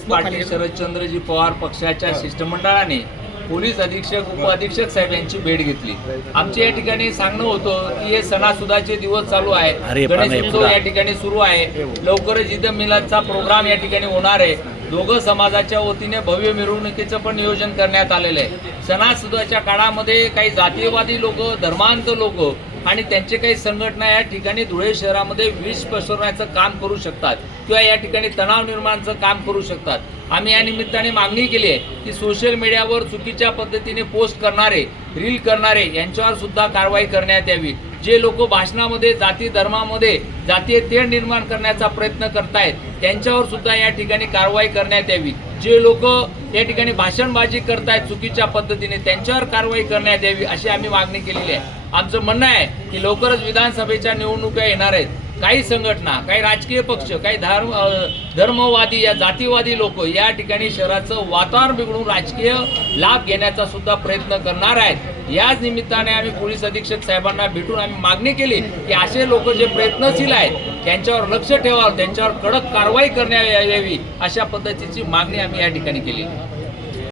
Congress party Sharadchandraji Pawar पक्षाच्या शिष्टमंडळाने police अधीक्षक उपअधीक्षक साहेब यांची भेट घेतली. आमच्या या ठिकाणी सांगणं होतं की हे सणासुदाचे दिवस चालू आहे. गणेश उत्सव. या ठिकाणी सुरू आहे. लवकरच ईद मिलादचा प्रोग्राम या ठिकाणी होणार आहे. दोघं समाजाच्या वतीने भव्य मिरवणुकीचं पण नियोजन करण्यात आलेलं आहे. सणासुदाच्या काळामध्ये काही जातीयवादी लोक धर्मांत लोक आणि त्यांचे काही संघटना या ठिकाणी धुळे शहरामध्ये विष पसरवण्याचं काम करू शकतात किंवा या ठिकाणी तणाव निर्माणाचं काम करू शकतात. आम्ही या निमित्ताने मागणी केली आहे की सोशल मीडियावर चुकीच्या पद्धतीने पोस्ट करणारे रील करणारे यांच्यावर सुद्धा कारवाई करण्यात यावी. जे लोक भाषणामध्ये जाती धर्मामध्ये जातीय तेढ निर्माण करण्याचा प्रयत्न करतायत त्यांच्यावर सुद्धा या ठिकाणी कारवाई करण्यात यावी. जे लोक या ठिकाणी भाषणबाजी करतायत चुकीच्या पद्धतीने त्यांच्यावर कारवाई करण्यात यावी अशी आम्ही मागणी केलेली आहे. आमचं म्हणणं आहे की लवकरच विधानसभेच्या निवडणुका येणार आहेत. काही संघटना काही राजकीय पक्ष काही धर्म धर्मवादी या जातीवादी लोक या ठिकाणी शहराचं वातावरण बिघडून राजकीय लाभ घेण्याचा सुद्धा प्रयत्न करणार आहेत. याच निमित्ताने आम्ही पोलीस अधीक्षक साहेबांना भेटून आम्ही मागणी केली की असे लोक जे प्रयत्नशील आहेत त्यांच्यावर लक्ष ठेवावं त्यांच्यावर कडक कारवाई करण्यात यावी अशा पद्धतीची मागणी आम्ही या ठिकाणी केली